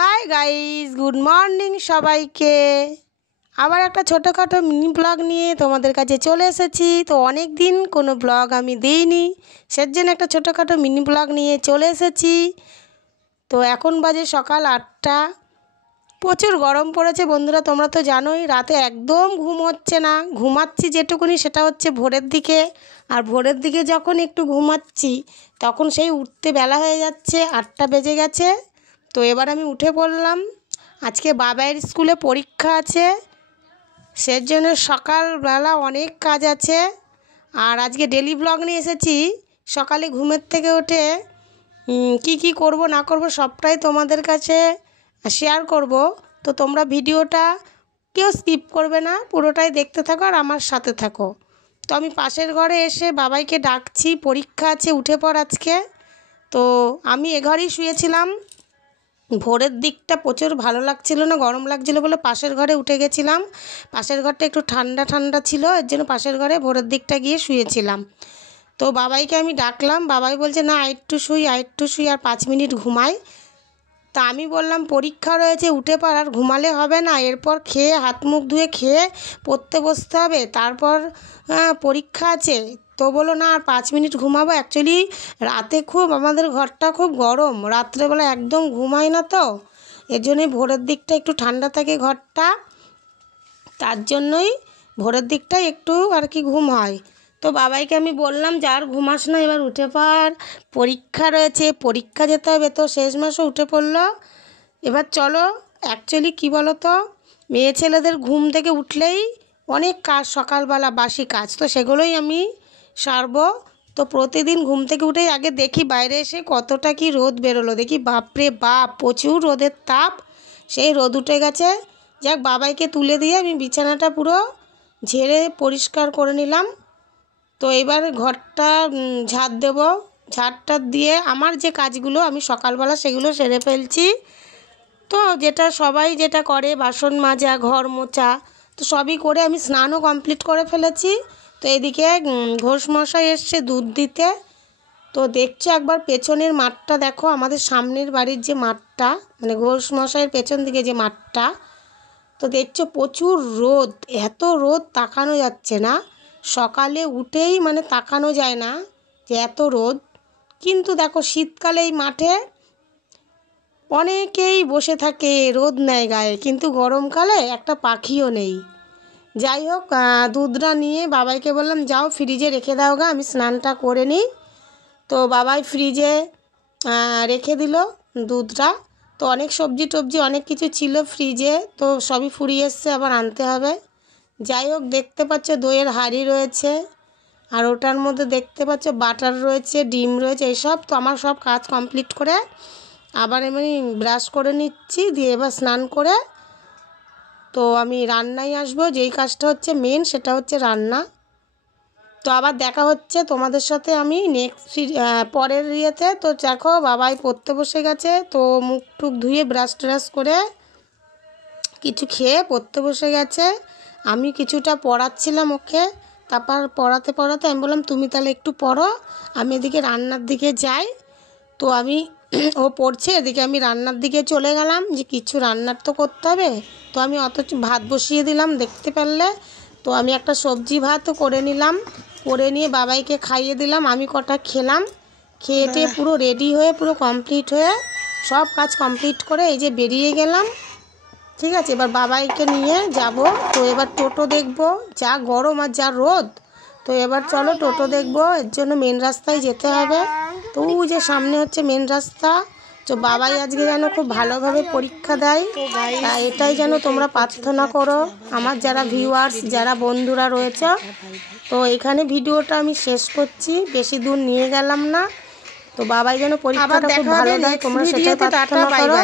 Hi guys good morning सबाइके आबार एक छोटोखाटो mini blog निये तोमादेर काछे चले एसेछि। तो अनेक दिन कोनो ब्लग आमी देइनि, सेजन्य एक छोटोखाटो मिनी ब्लग निये चले एसेछि। तो एखन बाजे सकाल 8टा। प्रचुर गरम पड़ेছে बंधुरा, तोमरा तो जानोई राते एकदम घुम हच्छे ना। घुमाচ্ছি যেটুকুনি সেটা হচ্ছে ভোরের দিকে, আর ভোরের দিকে যখন একটু ঘুমাচ্ছি তখন সেই উঠতে বেলা হয়ে যাচ্ছে, 8টা বেজে গেছে। তো এবার আমি উঠে পড়লাম। আজকে বাবাইয়ের স্কুলে পরীক্ষা আছে, সেজন্য সকালবেলা অনেক কাজ আছে। আর আজকে ডেলি ব্লগ নিয়ে এসেছি। সকালে ঘুমের থেকে উঠে কি করব না করব সবটাই তোমাদের কাছে শেয়ার করব। তো তোমরা ভিডিওটা কেউ স্কিপ করবে না, পুরোটাই দেখতে থাকো আর আমার সাথে থাকো। তো আমি পাশের ঘরে এসে বাবাইকে ডাকছি, পরীক্ষা আছে, উঠে পড় আজকে। তো আমি এ ঘরেই শুয়েছিলাম। ভোরের দিকটা প্রচুর ভালো লাগছিল না, গরম লাগছিল বলে পাশের ঘরে উঠে গেছিলাম। পাশের ঘরটা একটু ঠান্ডা ঠান্ডা ছিল, এর জন্য পাশের ঘরে ভোরের দিকটা গিয়ে শুয়েছিলাম। তো বাবাইকে আমি ডাকলাম, বাবাই বলছে না আরেকটু শুই আর 5 মিনিট ঘুমাই। তা আমি বললাম পরীক্ষা রয়েছে, উঠে পড়, আর ঘুমালে হবে না, এরপর খেয়ে হাত মুখ ধুয়ে খেয়ে পড়তে বসতে হবে, তারপর পরীক্ষা আছে। তো বলো না আর 5 মিনিট ঘুমাবো। অ্যাকচুয়ালি রাতে খুব আমাদের ঘরটা খুব গরম, রাত্রেবেলা একদম ঘুমাই না, তো এর জন্যই ভোরের দিকটা একটু ঠান্ডা থাকে ঘরটা, তার জন্যই ভোরের দিকটাই একটু আর কি ঘুম হয়। তো বাবাইকে আমি বললাম যে আর ঘুমাস না, এবার উঠে পড়, পরীক্ষা রয়েছে, পরীক্ষা যেতে হবে। তো শেষ মাসে উঠে পড়লো। এবার চলো, অ্যাকচুয়ালি কী বলো তো, মেয়ে ছেলেদের ঘুম থেকে উঠলেই অনেক কাজ, সকালবেলা বাসি কাজ, তো সেগুলোই আমি সারবো। তো প্রতিদিন ঘুম থেকে উঠেই আগে দেখি বাইরে এসে কতটা কি রোদ বেরোলো, দেখি বাপরে বাপ প্রচুর রোদের তাপ। সেই রোদ উঠে গেছে। যাক, বাবাইকে তুলে দিয়ে আমি বিছানাটা পুরো ঝেড়ে পরিষ্কার করে নিলাম। তো এবার ঘরটা ঝাড় দেব, ঝাড়টা দিয়ে আমার যে কাজগুলো আমি সকালবেলা সেগুলো সেরে ফেলছি। তো যেটা সবাই যেটা করে, বাসন মাজা, ঘর মোছা, তো সবই করে আমি স্নানও কমপ্লিট করে ফেলেছি। তো এদিকে ঘোষমশাই এসছে দুধ দিতে। তো দেখছো একবার পেছনের মাঠটা দেখো, আমাদের সামনের বাড়ির যে মাঠটা, মানে ঘোষমশাইয়ের পেছন দিকে যে মাঠটা, তো দেখছো প্রচুর রোদ, এত রোদ তাকানো যাচ্ছে না। সকালে উঠেই মানে তাকানো যায় না যে এত রোদ। কিন্তু দেখো শীতকালে এই মাঠে অনেকেই বসে থাকে, রোদ নেয় গায়ে, কিন্তু গরমকালে একটা পাখিও নেই। যাই হোক, দুধটা নিয়ে বাবাইকে বললাম যাও ফ্রিজে রেখে দাও গা, আমি স্নানটা করে নিই। তো বাবাই ফ্রিজে রেখে দিল দুধটা। তো অনেক সবজি টবজি অনেক কিছু ছিল ফ্রিজে, তো সবই ফুরিয়ে এসছে, আবার আনতে হবে। যাই হোক, দেখতে পাচ্ছ দইয়ের হাঁড়ি রয়েছে, আর ওটার মধ্যে দেখতে পাচ্ছ বাটার রয়েছে, ডিম রয়েছে, এইসব। তো আমার সব কাজ কমপ্লিট করে আবার আমি ব্রাশ করে নিচ্ছি, দিয়ে এবার স্নান করে তো আমি রান্নায় আসবো। যেই কাজটা হচ্ছে মেন, সেটা হচ্ছে রান্না। তো আবার দেখা হচ্ছে তোমাদের সাথে আমি নেক্সট পরের ইয়েতে। তো দেখো বাবাই পড়তে বসে গেছে, তো মুখ টুক ধুয়ে ব্রাশ ট্রাশ করে কিছু খেয়ে পড়তে বসে গেছে। আমি কিছুটা পড়াচ্ছিলাম ওকে, তারপর পড়াতে পড়াতে আমি বললাম তুমি তাহলে একটু পড়ো, আমি এদিকে রান্নার দিকে যাই। তো আমি ও পড়ছে, এদিকে আমি রান্নার দিকে চলে গেলাম, যে কিছু রান্নার তো করতে হবে। তো আমি ভাত বসিয়ে দিলাম দেখতে পারলে। তো আমি একটা সবজি ভাতও করে নিলাম, করে নিয়ে বাবাইকে খাইয়ে দিলাম, আমি কটা খেলাম। খেয়ে টেয়ে পুরো রেডি হয়ে পুরো কমপ্লিট হয়ে সব কাজ কমপ্লিট করে এই যে বেরিয়ে গেলাম। ঠিক আছে, এবার বাবাইকে নিয়ে যাব। তো এবার টোটো দেখব, যা গরম আর যা রোদ। তো এবার চলো টোটো দেখব, এর জন্য মেন রাস্তায় যেতে হবে। তো ওই যে সামনে হচ্ছে মেন রাস্তা। তো বাবাই আজকে যেন খুব ভালোভাবে পরীক্ষা দেয়, এটাই যেন তোমরা প্রার্থনা করো, আমার যারা ভিউয়ার্স, যারা বন্ধুরা রয়েছে। তো এখানে ভিডিওটা আমি শেষ করছি, বেশি দূর নিয়ে গেলাম না। তো বাবাই যেন পরীক্ষাটা খুব ভালো দেয়, তোমরা সেটাই প্রার্থনা করো।